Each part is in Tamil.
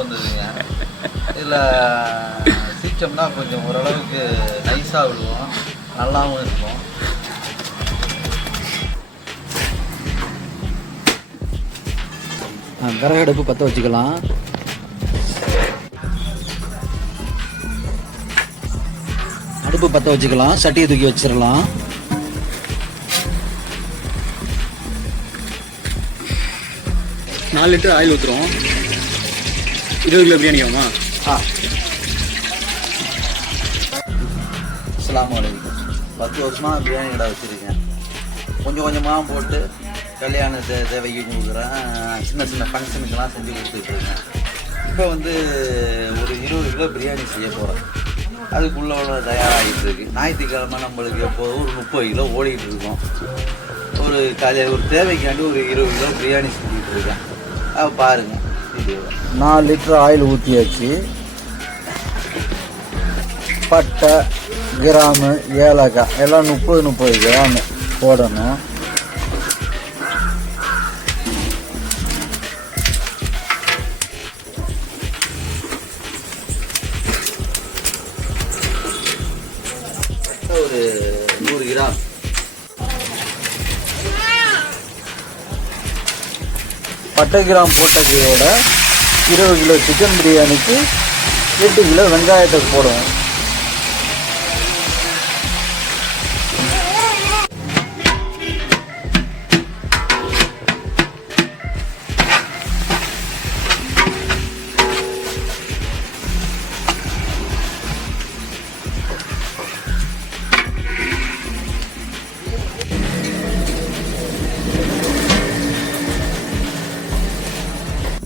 வந்ததுங்க. இதில் சீச்சம்னா கொஞ்சம் ஓரளவுக்கு நைஸாக விடுவோம், நல்லாவும் இருக்கும். விறகு அடுப்பு பற்ற வச்சுக்கலாம். அடுப்பு பற்ற வச்சுக்கலாம். சட்டியை தூக்கி வச்சிடலாம். நாலு லிட்டர் ஆயில் ஊற்றுறோம். 20 கிலோ பிரியாணி ஆகுமா? அஸ்ஸலாமு அலைக்கும். 10 வருஷமாக பிரியாணி கடை வச்சுருக்கேன். கொஞ்சம் கொஞ்சமாக போட்டு கல்யாண தேவைக்கு கொடுக்குறேன், சின்ன சின்ன ஃபங்க்ஷனுக்கெல்லாம் செஞ்சு கொடுத்துட்ருக்கேன். இப்போ வந்து ஒரு 20 கிலோ பிரியாணி செய்ய போகிறேன். அதுக்குள்ளே தயாராகிட்டு இருக்கு. ஞாயிற்றுக்கிழமை நம்மளுக்கு எப்போதும் ஒரு 30 கிலோ ஓடிக்கிட்டு இருக்கோம். ஒரு தேவைக்காண்டி ஒரு 20 கிலோ பிரியாணி செஞ்சுட்டு இருக்கேன். அதை பாருங்கள் வீடியோவில். 4 லிட்டர் ஆயில் ஊற்றியாச்சு. பட்டை, கிராமு, ஏலக்காய் எல்லாம் 30 கிராமு போடணும். ஒரு 100 கிராம் பட்டை கிராம் போட்டதையோட 20 கிலோ சிக்கன் பிரியாணிக்கு 8 கிலோ வெங்காயத்தை போடுவோம்.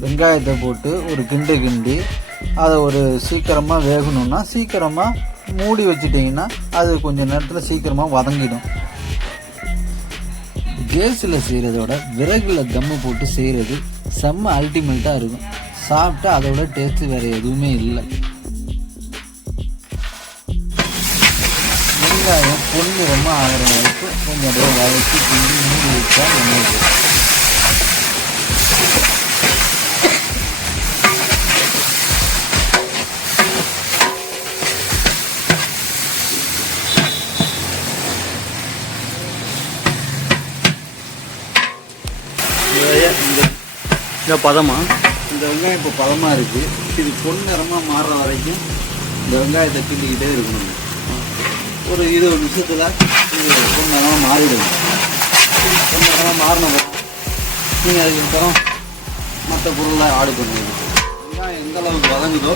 வெங்காயத்தை போட்டு ஒரு கிண்டி அதை ஒரு சீக்கிரமாக வேகணும்னா சீக்கிரமாக மூடி வச்சிட்டிங்கன்னா அது கொஞ்சம் நேரத்தில் சீக்கிரமாக வதங்கிடும். கேஸில் செய்கிறதோட விறகுல தம்மு போட்டு செய்கிறது செம்ம அல்டிமேட்டாக இருக்கும். சாப்பிட்டா அதோட டேஸ்ட்டு வேறு எதுவுமே இல்லை. வெங்காயம் பொன்னிறமாக ஆகிற வரைக்கும் கொஞ்சம் அப்படியே வதக்கி கிண்டி மூடி வச்சா நல்லது. இந்த பதமா? இந்த வெங்காயம் இப்போ பதமாக இருக்குது. இது பொன்னிறமாக மாறுற வரைக்கும் இந்த வெங்காயத்தை கிண்டிக்கிட்டே இருக்கணும். ஒரு 20 நிமிஷத்தில் இது பொன்னிறமாக மாறிடுங்க. பொன்னிறமாக மாறின நீங்கள் அதுக்கப்புறம் மற்ற பொருளை ஆடு பண்ணுவீங்க. வெங்காயம் எந்த அளவுக்கு வதங்குதோ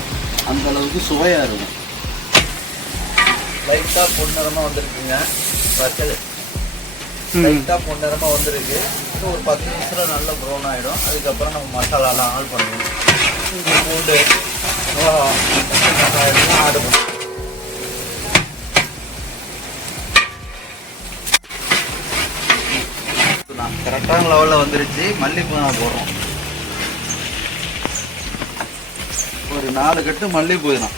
அந்த அளவுக்கு சுவையாக இருக்கும். லைட்டாக பொன்னிறமாக வந்திருக்குங்க. லைட்டாக பொன்னிறமாக வந்திருக்கு. இன்னும் ஒரு 10 நிமிஷத்தில் நல்ல ப்ரௌன் ஆகிடும். அதுக்கப்புறம் நம்ம மசாலாலாம் ஆட் பண்ணுவோம். இஞ்சி பூண்டு வெங்காயம்லாம் ஆட் பண்ணுவோம். கரெக்டான லெவலில் வந்துருச்சு. மல்லிப்பூ நான் போடுறோம். ஒரு 4 கட்டு மல்லிப்பூ தான்.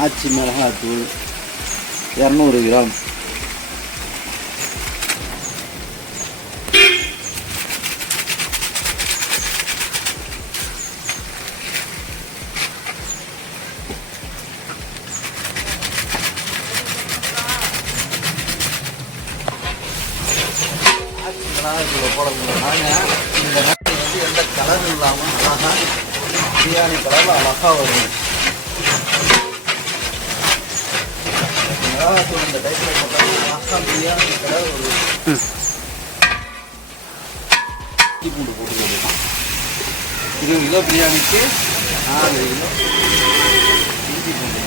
ஆச்சி மிளகாத்தூள் 200 கிராம். ஆச்சி மிளகாத்தூளை போட முடியல. இந்த நாட்டில் வந்து எந்த கலரும் இல்லாமல் அழகாக பிரியாணி கலரில் அழகாக வரும். மிளகாத்தூள் இந்த டைப்பில் போட்டால் பிரியாணி கலர் ஒரு இஞ்சி பூண்டு போட்டு போட்டுக்கலாம். 20 கிலோ பிரியாணிக்கு 4 கிலோ இஞ்சி பூண்டு.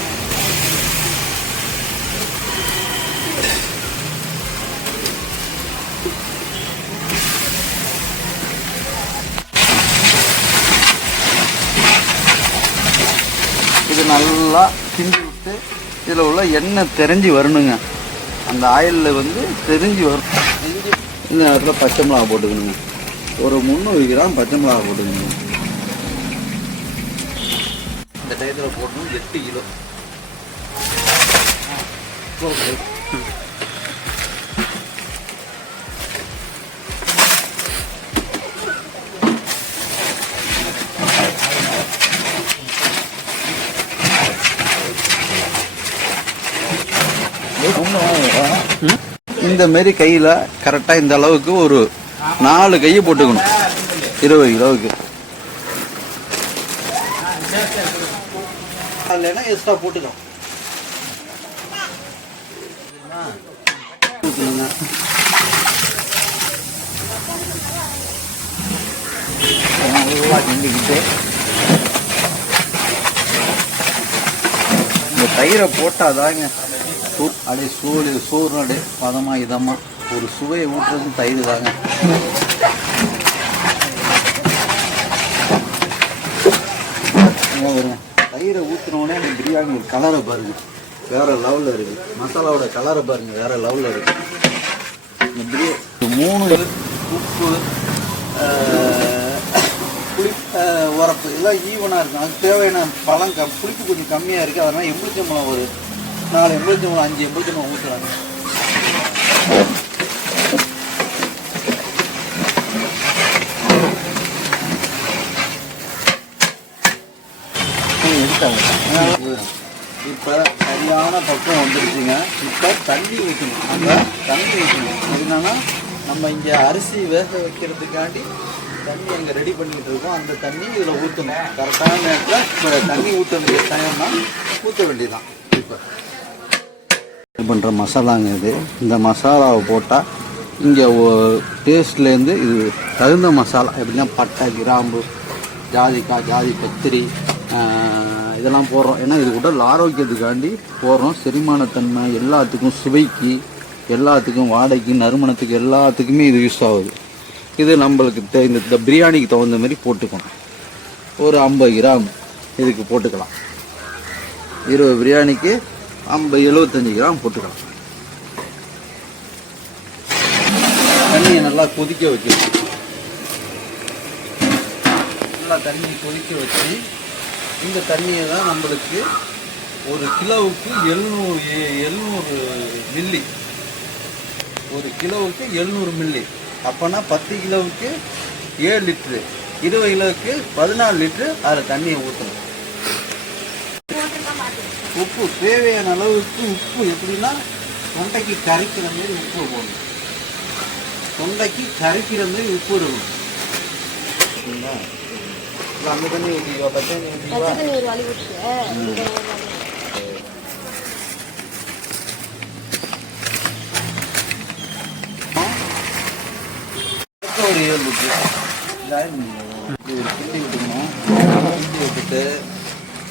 இது நல்லா கிண்டி விட்டு இதில் உள்ள எண்ணெய் தெரிஞ்சு வரணுங்க. அந்த ஆயிலில் வந்து தெரிஞ்சு வரும். இந்த நேரத்தில் பச்சை மிளகா போட்டுக்கணுங்க. ஒரு 300 கிராம் பச்சை மிளகா போட்டுக்கணுங்க. டயத்தில் போடணும். 8 கிலோ இந்த மாரி கையில் கரெக்டாக இந்த அளவுக்கு ஒரு 4 கையை போட்டுக்கணும். 20 கிலோவுக்கு இல்லைன்னா எக்ஸ்ட்ரா போட்டுக்கலாம். கிண்டிக்கிட்டு இந்த தயிரை போட்டாதாங்க அப்படியே சோறு அப்படியே பதமாக இதமாக ஒரு சுவையை ஊட்டுறது தயிர் தாங்க. வருங்க தயிரை ஊற்றினோடனே அந்த பிரியாணி கலரை பாருங்க வேறு லெவலில் இருக்குது. மசாலாவோட கலரை பாருங்க வேறு லெவலில் இருக்குது. இந்த பிரியாணி 3 உப்பு புளி உரப்பு எல்லாம் ஈவனாக இருக்கும். அதுக்கு தேவையான பழம் புளிப்பு கொஞ்சம் கம்மியாக இருக்குது. அதனால் எலுமிச்சம்பழம் ஒரு 4 எலுமிச்சம்பழம் 5 எலுமிச்சம்பழம் ஊற்றுறாங்க. இப்போ சரியான பக்கம் வந்துருச்சுங்க. இப்போ தண்ணி ஊற்றணும். அந்த தண்ணி ஊற்றணும் என்னன்னா நம்ம இங்கே அரிசி வேக வைக்கிறதுக்காண்டி தண்ணி அங்கே ரெடி பண்ணிக்கிட்டு இருக்கோம். அந்த தண்ணி இதில் ஊற்றணும். கரெக்டான நேரத்தில் இப்போ தண்ணி ஊற்ற வேண்டிய டைம்னா ஊற்ற வேண்டியதான். இப்போ பண்ணுற மசாலாங்க இது. இந்த மசாலாவை போட்டால் இங்கே டேஸ்ட்லேருந்து இது தகுந்த மசாலா எப்படின்னா பட்டை கிராம்பு ஜாதிக்காய் ஜாதி பத்திரி இதெல்லாம் போடுறோம். ஏன்னா இது உடல் ஆரோக்கியத்துக்காண்டி போடுறோம். செரிமானத்தன்மை எல்லாத்துக்கும் சுவைக்கு எல்லாத்துக்கும் வாடைக்கு நறுமணத்துக்கு எல்லாத்துக்குமே இது யூஸ் ஆகுது. இது நம்மளுக்கு இந்த பிரியாணிக்கு தகுந்த மாதிரி போட்டுக்கணும். ஒரு 50 கிராம் இதுக்கு போட்டுக்கலாம். 20 பிரியாணிக்கு 75 கிராம் போட்டுக்கலாம். தண்ணியை நல்லா கொதிக்க வைக்கணும். நல்லா தண்ணியை கொதிக்க வச்சு இந்த தண்ணியை தான் நம்மளுக்கு ஒரு கிலோவுக்கு 700 மில்லி. ஒரு கிலோவுக்கு 700 மில்லி. அப்போனா 10 கிலோவுக்கு 7 லிட்ரு, 20 கிலோவுக்கு 14 லிட்ரு அதில் தண்ணியை ஊற்றணும். உப்பு தேவையான அளவுக்கு உப்பு எப்படின்னா தொண்டைக்கு கரைக்கிற மாதிரி உப்பு போடணும். தொண்டைக்கு கரைக்கிற மாதிரி உப்பு இருக்கணும். சரிங்களா? அந்த தண்ணி ஊற்றிக்குவா, பச்சை தண்ணி ஊற்றிக்குவா. ஒரு 7 லிட்ரு கிண்டி விட்டுக்கணும். கிண்டி விட்டுட்டு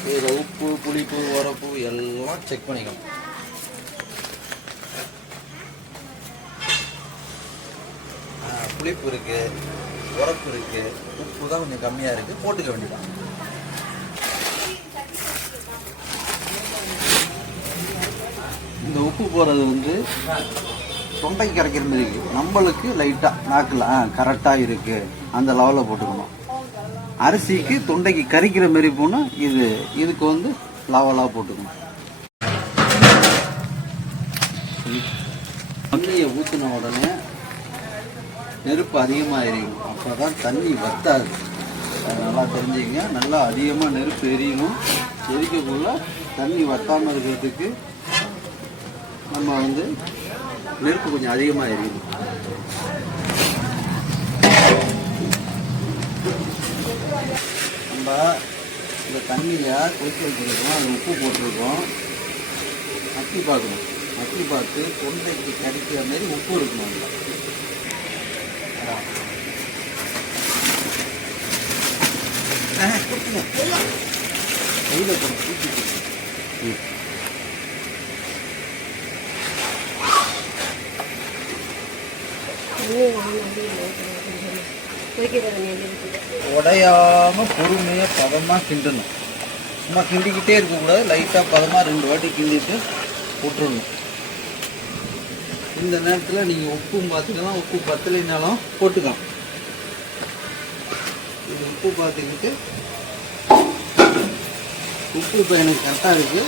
இதில் உப்பு புளிப்பு உரப்பு எல்லாம் செக் பண்ணிக்கணும். புளிப்பு இருக்கு, உரப்பு இருக்கு, உப்பு தான் கொஞ்சம் கம்மியாக இருக்கு, போட்டுக்க வேண்டியதான். இந்த உப்பு போடுறது வந்து தொண்டைக்கு கரைக்கிற மாதிரி இருக்குது. நம்மளுக்கு லைட்டாக நாக்கில் கரெக்டாக இருக்குது அந்த லெவலில் போட்டுக்கணும். அரிசிக்கு தொண்டைக்கு கரைக்கிற மாதிரி போனால் இதுக்கு வந்து லெவலாக போட்டுக்கணும். தண்ணியை ஊற்றின உடனே நெருப்பு அதிகமாக எரியணும். அப்போ தான் தண்ணி வத்தாது. நல்லா தெரிஞ்சுங்க. நல்லா அதிகமாக நெருப்பு எரியணும். எரிக்கக்குள்ள தண்ணி வத்தாமல் இருக்கிறதுக்கு நம்ம வந்து நெருப்பு கொஞ்சம் அதிகமாக எரியணும். நம்ம இந்த தண்ணியில் கொதிக்க வைக்கிறோம். அதில் உப்பு போட்டிருக்கோம். அக்கி பார்க்கணும். அக்கி பார்த்து தொண்டைக்கு கடிக்கிற மாதிரி உப்பு இருக்கணும். அதில் கொடுத்துங்க கையில் ஊற்றி உடையாம பொறுமையாக பதமாக கிண்டணும். சும்மா கிண்டிக்கிட்டே இருக்கக்கூடாது. லைட்டாக பதமாக 2 வாட்டி கிண்டிட்டு விட்டுறணும். இந்த நேரத்தில் நீங்கள் உப்பும் பார்த்துக்கலாம். உப்பு பத்தலைனாலும் போட்டுக்கலாம். இது உப்பு பார்த்துக்கிட்டு உப்பு இப்போ எனக்கு கரெக்டாக இருக்குது.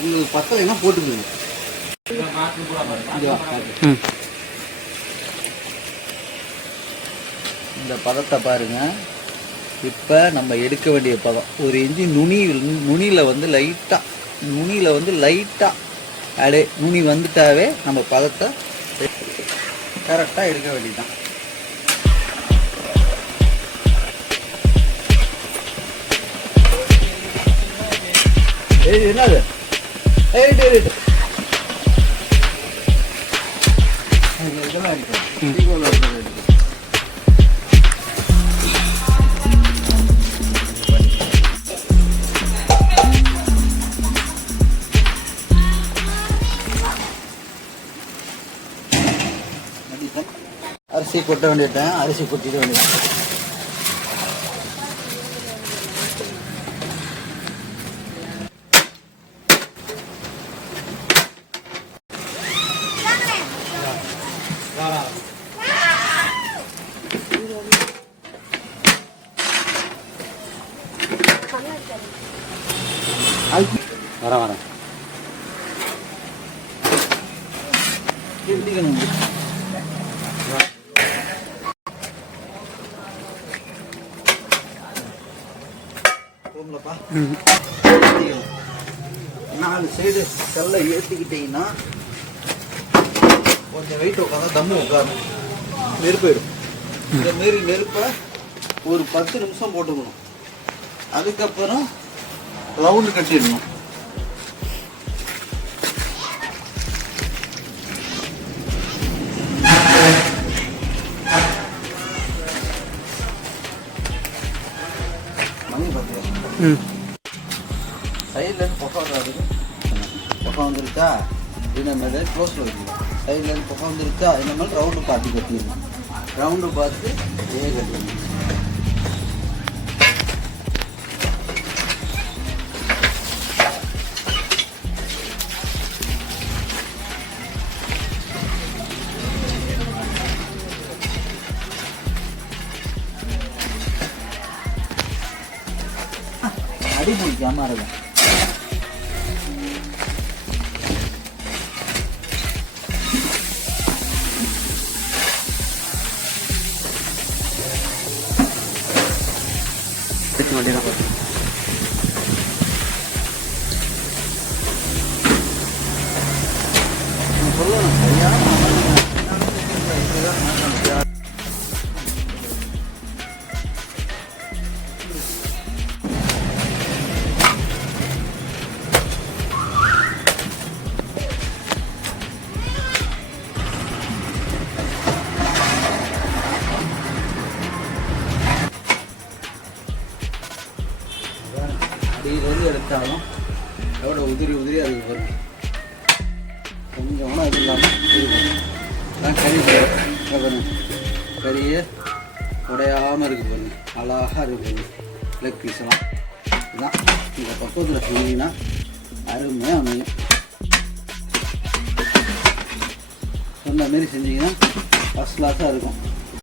உங்களுக்கு பத்தலைன்னா போட்டுக்கோங்க. இந்த பதத்தை பாருங்க. இப்போ நம்ம எடுக்க வேண்டிய பதம் 1 இன்ச்சு நுனியில் வந்து லைட்டாக அப்படியே நுனி வந்துட்டாவே நம்ம பதத்தை கரெக்டாக எடுக்க வேண்டியதுதான். என்னது அரிசி கொட்ட வேண்டியட்டேன். அரிசி கொட்டிட வேண்டியது. வரேன் எப்படிக்கணும் போங்களப்பா. 4 சைடு கல்லை ஏற்றிக்கிட்டீங்கன்னா கொஞ்சம் வெயிட் உட்காந்தா தம்மு உட்காரும், நெருப்பாயிடும். இந்த மாரி நெருப்பை ஒரு 10 நிமிஷம் போட்டுக்கணும். அதுக்கப்புறம் ரவுண்டு கட்டிடணும். மணி பார்த்தியா சைட்லேருந்து புகை வராதுக்கு புகை வந்துருக்கா இனிமேல் க்ளோஸில் வைக்கணும். சைட்லேருந்து புகை வந்துருக்கா இனிமேல் ரவுண்டு பார்த்து கட்டிடணும். ரவுண்டு பார்த்து கட்டிடணும். அடி பிடிக்காம இருக்கும். சொல்லணும் சரியான அடியிலேருந்து எடுத்தாலும் எவ்வளோ உதிரி அதுக்கு வரும். கொஞ்சம் வேணால் இது இல்லாமல் கறி பாருங்க, கறியை உடையாமல் இருக்குது பாருங்க, அழகாக இருக்குது லெக் பீஸ்லாம். இதுதான் இந்த பக்குவத்தில் செஞ்சீங்கன்னா அருமையாக அமையும். சொன்ன மாரி செஞ்சீங்கன்னா ஃபஸ்ட் கிளாஸாக இருக்கும்.